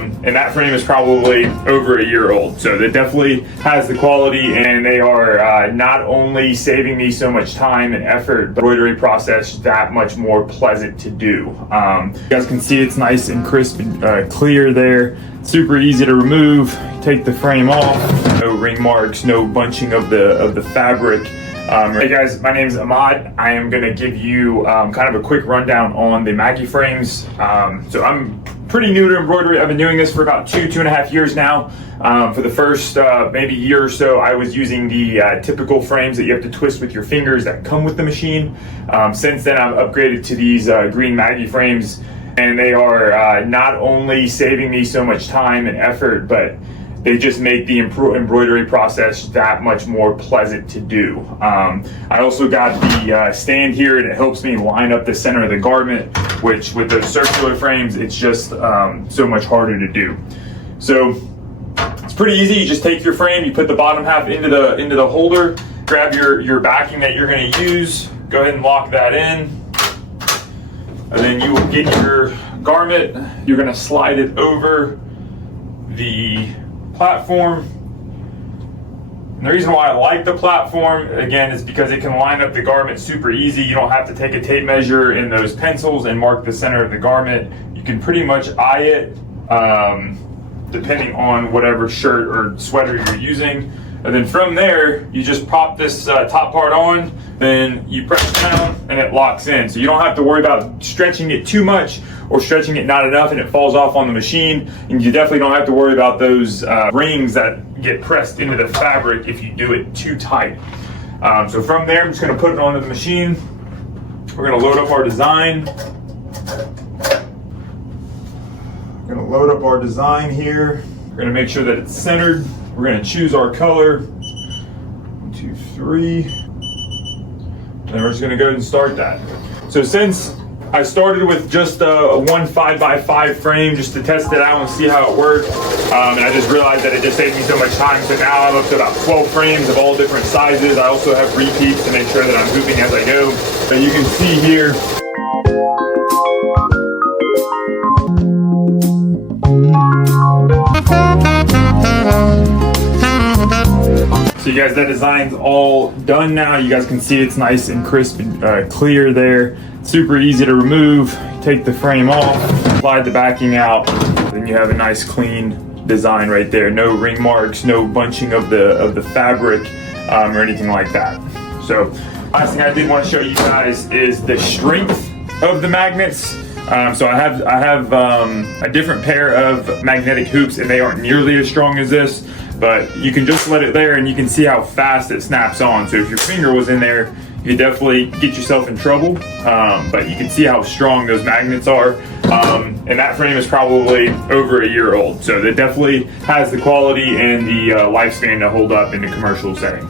and that frame is probably over a year old. So that definitely has the quality, and they are not only saving me so much time and effort, but the embroidery process that much more pleasant to do. You guys can see it's nice and crisp and clear there. Super easy to remove. Take the frame off. No ring marks, no bunching of the fabric. Hey guys, my name is Ahmad. I am going to give you kind of a quick rundown on the Maggie frames. So I'm pretty new to embroidery. I've been doing this for about two and a half years now. For the first maybe year or so, I was using the typical frames that you have to twist with your fingers that come with the machine. Since then, I've upgraded to these green Maggie frames, and they are not only saving me so much time and effort, but they just make the embroidery process that much more pleasant to do. I also got the stand here, and it helps me line up the center of the garment, which with those circular frames, it's just so much harder to do. So it's pretty easy. You just take your frame, you put the bottom half into the holder, grab your backing that you're going to use, go ahead and lock that in, and then you will get your garment. You're going to slide it over the platform. And the reason why I like the platform, again, is because it can line up the garment super easy. You don't have to take a tape measure in those pencils and mark the center of the garment. You can pretty much eye it depending on whatever shirt or sweater you're using. And then from there, you just pop this top part on, then you press down and it locks in. So you don't have to worry about stretching it too much or stretching it not enough and it falls off on the machine. And you definitely don't have to worry about those rings that get pressed into the fabric if you do it too tight. So from there, I'm just gonna put it onto the machine. We're gonna load up our design. We're gonna load up our design here. We're gonna make sure that it's centered. We're going to choose our color. 1, 2, 3. And we're just going to go ahead and start that. So since I started with just a 1 5x5 frame just to test it out and see how it worked, and I just realized that it just saved me so much time. So now I'm up to about 12 frames of all different sizes. I also have repeats to make sure that I'm hooping as I go. But you can see here, so you guys, that design's all done now. You guys can see it's nice and crisp and clear there. Super easy to remove. Take the frame off, slide the backing out, then you have a nice clean design right there. No ring marks, no bunching of the fabric or anything like that. So last thing I did want to show you guys is the strength of the magnets. So I have a different pair of magnetic hoops, and they aren't nearly as strong as this. But you can just let it there and you can see how fast it snaps on. So if your finger was in there, you could definitely get yourself in trouble. But you can see how strong those magnets are. And that frame is probably over a year old. So that definitely has the quality and the lifespan to hold up in the commercial setting.